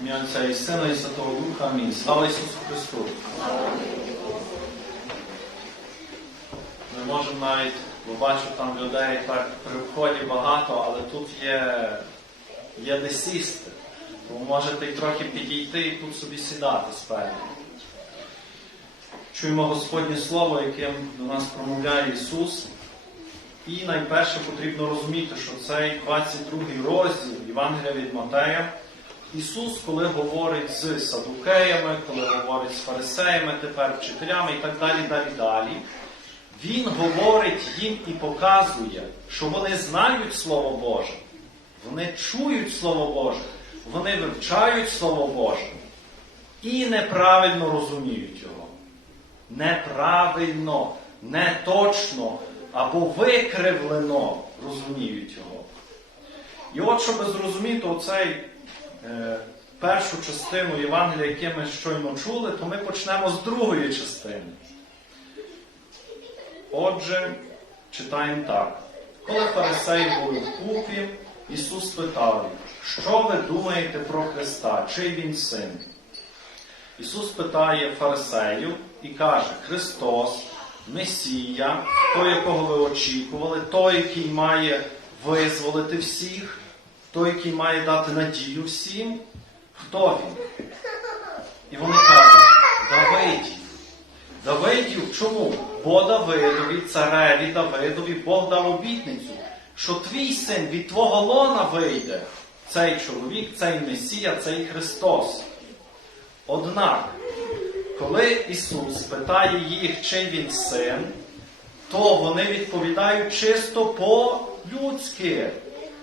ім'я Отця і Сина і Святого Духа. Амінь. Слава Ісусу Христу! Ми можемо навіть, бо бачу там людей так при вході багато, але тут є, є де сісти. Тому можете й трохи підійти і тут собі сідати спереду. Чуємо Господнє Слово, яким до нас промовляє Ісус. І найперше потрібно розуміти, що цей 22 розділ Євангелія від Матея, Ісус, коли говорить з садукеями, коли говорить з фарисеями, тепер вчителями і так далі, далі, далі, Він говорить їм і показує, що вони знають Слово Боже, вони чують Слово Боже, вони вивчають Слово Боже і неправильно розуміють його. Неправильно, неточно або викривлено розуміють його. І от, щоб зрозуміти оцей першу частину Євангелія, яке ми щойно чули, то ми почнемо з другої частини. Отже, читаємо так. Коли фарисеї були в купі, Ісус питав їх, що ви думаєте про Христа, чий він син? Ісус питає фарисеїв і каже, Христос, Месія, той, якого ви очікували, той, який має визволити всіх, той, який має дати надію всім. Хто він? І вони кажуть, Давидів. Давидів чому? Бо Давидові, цареві Давидові, Бог дав обітницю, що твій син від твого лона вийде, цей чоловік, цей Месія, цей Христос. Однак, коли Ісус питає їх, чий він син, то вони відповідають чисто по-людськи,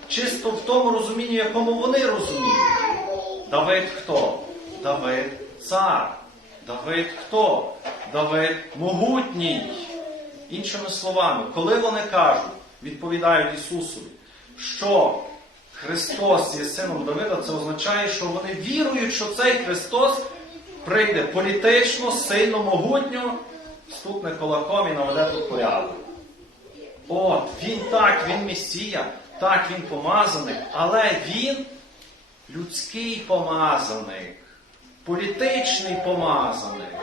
чисто в тому розумінні, якому вони розуміють. Давид хто? Давид цар. Давид хто? Давид могутній. Іншими словами, коли вони кажуть, відповідають Ісусові, що Христос є сином Давида, це означає, що вони вірують, що цей Христос прийде політично, сильно, могутньо, стукне кулаком і наведе тут порядок. От, він так, він Месія, так, він помазаник, але він людський помазаник, політичний помазаник.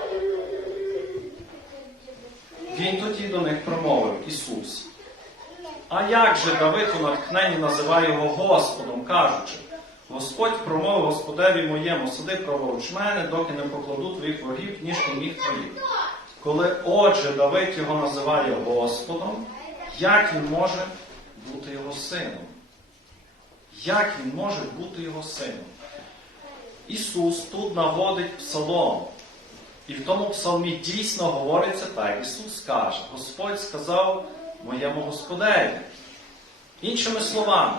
Він тоді до них промовив Ісус. А як же Давид у натхненні називає його Господом, кажучи, Господь промовив Господеві моєму, сиди праворуч мене, доки не покладу твоїх ворогів, ніжки ніг твоїх. Коли отже Давид його називає Господом, як він може бути його сином? Як він може бути його сином? Ісус тут наводить псалом. І в тому псалмі дійсно говориться так. Ісус каже, Господь сказав моєму Господеві. Іншими словами,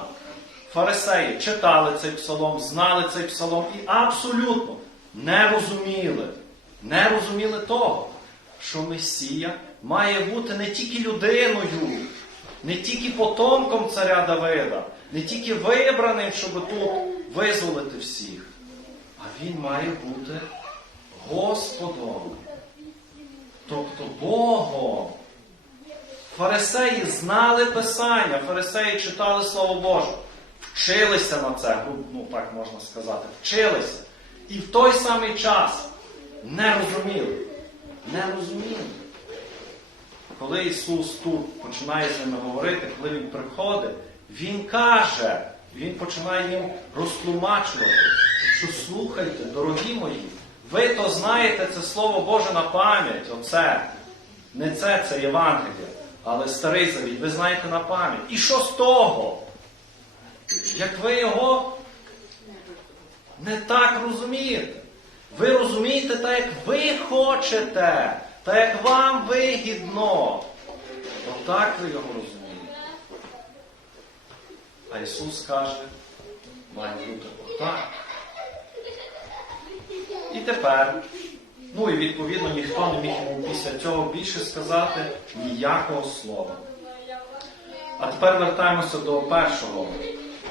фарисеї читали цей псалом, знали цей псалом і абсолютно не розуміли, не розуміли того, що Месія має бути не тільки людиною, не тільки потомком царя Давида, не тільки вибраним, щоб тут визволити всіх, а він має бути Господом, тобто Богом. Фарисеї знали Писання, фарисеї читали Слово Боже, вчилися на це, ну, так можна сказати, вчилися. І в той самий час не розуміли. Не розуміли. Коли Ісус тут починає з ними говорити, коли Він приходить, Він каже, Він починає їм розтлумачувати, що слухайте, дорогі мої, ви то знаєте це Слово Боже на пам'ять, оце. Не це, це Євангеліє, але старий завіт, ви знаєте на пам'ять. І що з того? Як ви його не так розумієте? Ви розумієте так, як ви хочете, так як вам вигідно. Отак ви його розумієте. А Ісус каже, має бути отак. І тепер, ну і відповідно ніхто не міг йому після цього більше сказати ніякого слова. А тепер вертаємося до першого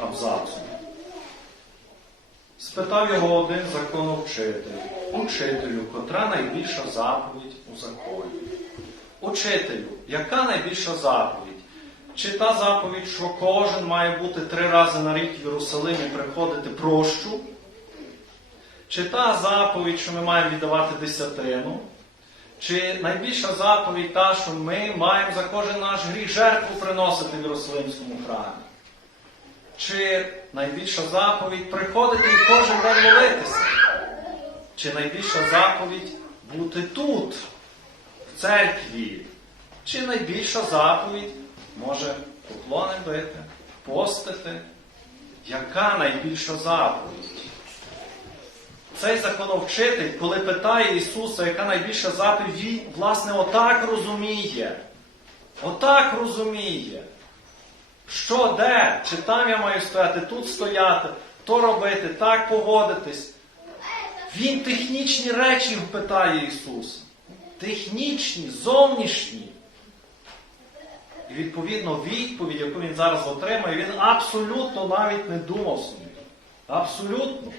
абзацу. Спитав його один законовчитель, учителю, котра найбільша заповідь у законі. Учителю, яка найбільша заповідь? Чи та заповідь, що кожен має бути три рази на рік в Єрусалимі приходити прощу? Чи та заповідь, що ми маємо віддавати десятину, чи найбільша заповідь та, що ми маємо за кожен наш гріх жертву приносити в Єрусалимському храмі? Чи найбільша заповідь приходити і кожен день молитися? Чи найбільша заповідь бути тут, в церкві? Чи найбільша заповідь може поклони бити, постити? Яка найбільша заповідь? Цей законовчитель, коли питає Ісуса, яка найбільша заповідь, він, власне, отак розуміє. Отак розуміє. Що, де? Чи там я маю стояти, тут стояти, то робити, так поводитись. Він технічні речі питає Ісуса. Технічні, зовнішні. І відповідно відповідь, яку він зараз отримає, він абсолютно навіть не думав собі. Абсолютно.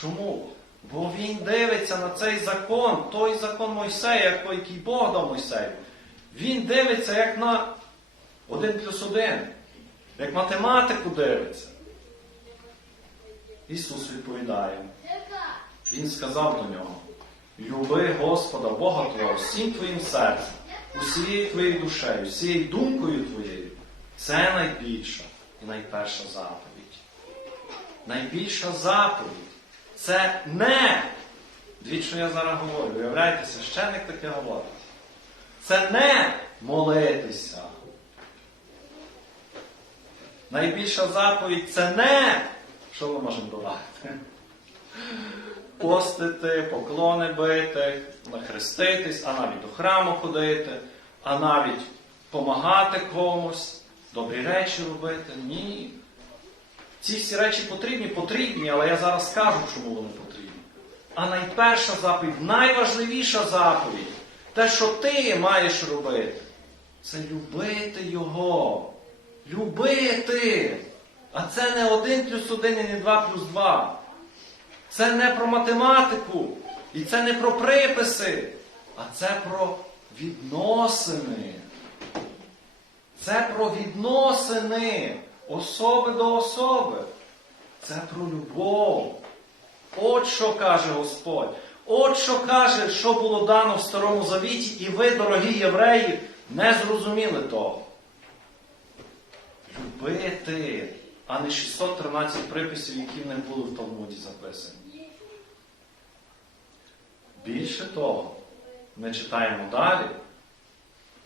Чому? Бо він дивиться на цей закон, той закон Мойсея, який Бог дав Мойсею. Він дивиться як на один плюс один, як математику дивиться. Ісус відповідає. Він сказав до нього: Люби Господа, Бога Твого, всім твоїм серцем, усією твоєю душею, всією думкою твоєю. Це найбільша і найперша заповідь. Найбільша заповідь це не. Що я зараз говорю. Уявляєте, священник таке говорить. Це не молитися. Найбільша заповідь це не. Що ми можемо додати? Постити, поклони бити, нахреститись, а навіть до храму ходити, а навіть помагати комусь, добрі речі робити. Ні. Ці всі речі потрібні, потрібні, але я зараз скажу, чому вони потрібні. А найперша заповідь, найважливіша заповідь, те, що ти маєш робити, це любити Його. Любити. А це не один плюс один і не два плюс два. Це не про математику. І це не про приписи, а це про відносини. Це про відносини особи до особи. Це про любов. От що каже Господь. От що каже, що було дано в Старому Завіті, і ви, дорогі євреї, не зрозуміли того. Любити, а не 613 приписів, які в них були в Талмуді записані. Більше того, ми читаємо далі.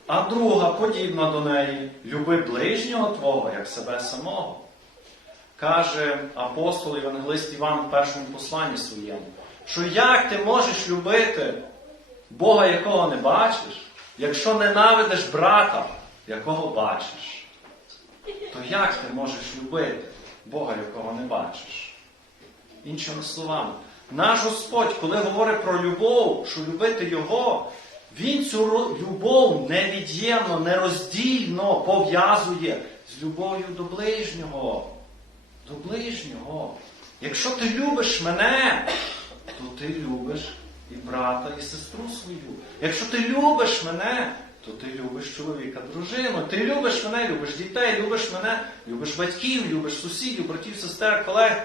А друга, подібна до неї, люби ближнього Твого, як себе самого. Каже апостол Євангелист Іван в першому посланні своєму, що як ти можеш любити Бога, якого не бачиш, якщо ненавидиш брата, якого бачиш, то як ти можеш любити Бога, якого не бачиш? Іншими словами, наш Господь, коли говорить про любов, що любити Його, Він цю любов невід'ємно, нероздільно пов'язує з любов'ю до ближнього. До ближнього. Якщо ти любиш мене, то ти любиш і брата, і сестру свою. Якщо ти любиш мене, то ти любиш чоловіка, дружину. Ти любиш мене, любиш дітей, любиш мене, любиш батьків, любиш сусідів, братів, сестер, колег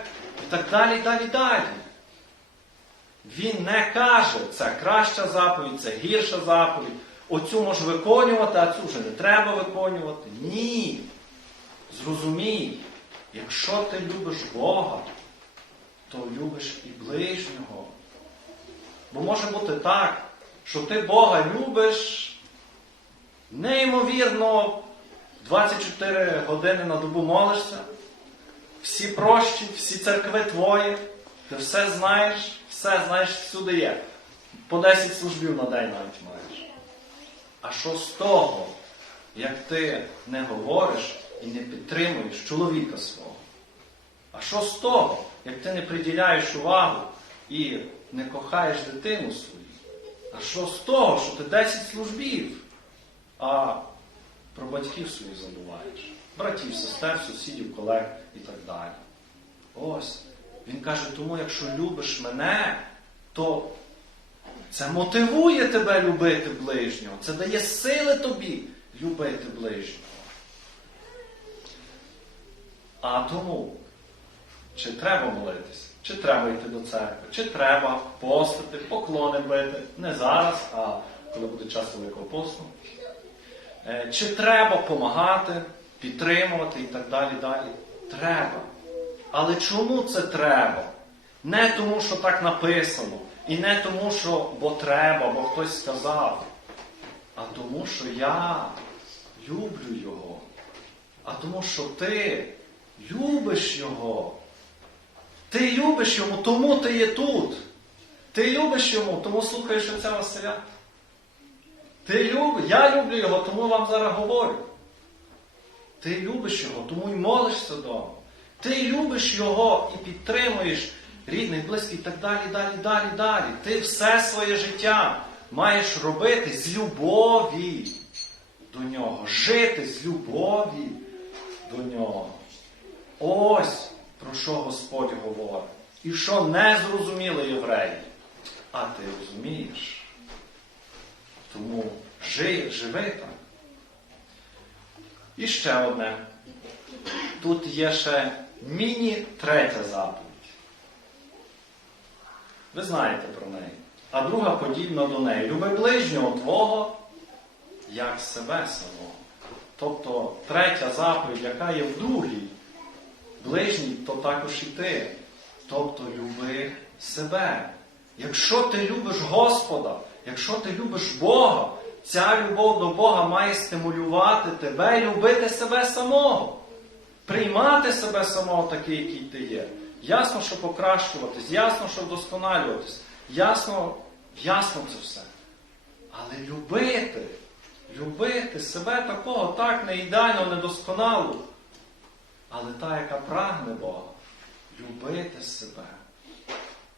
і так далі, далі, далі. Він не каже, це краща заповідь, це гірша заповідь. Оцю можеш виконувати, а цю вже не треба виконувати. Ні. Зрозумій, якщо ти любиш Бога, то любиш і ближнього. Бо може бути так, що ти Бога любиш неймовірно 24 години на добу молишся, всі прощі, всі церкви твої, ти все знаєш, все знаєш, всюди є. По 10 службів на день навіть маєш. А що з того, як ти не говориш і не підтримуєш чоловіка свого? А що з того, як ти не приділяєш увагу і не кохаєш дитину свою? А що з того, що ти 10 службів, а про батьків своїх забуваєш? Братів, сестер, сусідів, колег і так далі. Ось. Він каже, тому якщо любиш мене, то це мотивує тебе любити ближнього. Це дає сили тобі любити ближнього. А тому, чи треба молитися? чи треба йти до церкви, чи треба постити, поклони бити. Не зараз, а коли буде час Великого посту. Е, Чи треба помагати, підтримувати і так далі. далі. Треба. Але чому це треба? Не тому, що так написано, і не тому, що бо треба, бо хтось сказав, а тому, що я люблю його. А тому, що ти любиш його. Ти любиш йому, тому ти є тут. Ти любиш йому, тому слухаєш отця Василя. Ти любиш, я люблю його, тому вам зараз говорю. Ти любиш його, тому й молишся вдома. Ти любиш його і підтримуєш рідних, близьких і так далі, далі, далі, далі. Ти все своє життя маєш робити з любові до нього, жити з любові до нього. Ось про що Господь говорить. І що не зрозуміли євреї. А ти розумієш. Тому жи, живи так. І ще одне. Тут є ще міні-третя заповідь. Ви знаєте про неї. А друга подібна до неї. Люби ближнього твого, як себе самого. Тобто третя заповідь, яка є в другій, ближній, то також і ти. Тобто люби себе. Якщо ти любиш Господа, якщо ти любиш Бога, ця любов до Бога має стимулювати тебе любити себе самого, приймати себе самого такий, який ти є. Ясно, що покращуватись, ясно, що вдосконалюватись, ясно, ясно це все. Але любити, любити себе такого, так не ідеально, недосконало, але та, яка прагне Бога, любити себе.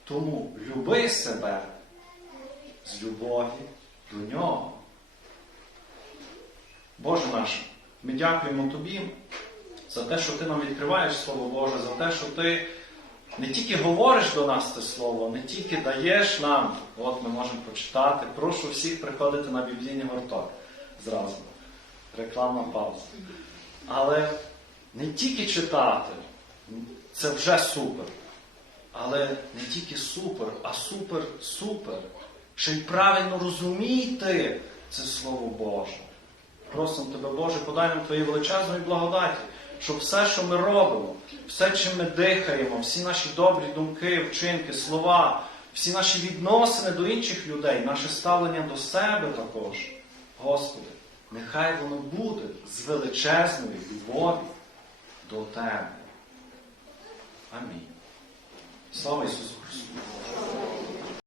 Тому люби себе з любові до нього. Боже наш, ми дякуємо Тобі за те, що Ти нам відкриваєш Слово Боже, за те, що Ти не тільки говориш до нас це Слово, не тільки даєш нам, от ми можемо почитати. Прошу всіх приходити на біблійний гурток зразу. Рекламна пауза. Але не тільки читати, це вже супер. Але не тільки супер, а супер-супер. Ще й правильно розуміти це Слово Боже. Просимо Тебе, Боже, подай нам Твої величезної благодаті, щоб все, що ми робимо, все, чим ми дихаємо, всі наші добрі думки, вчинки, слова, всі наші відносини до інших людей, наше ставлення до себе також, Господи, нехай воно буде з величезної любові до Тебе. Амінь. Слава Ісусу Христу!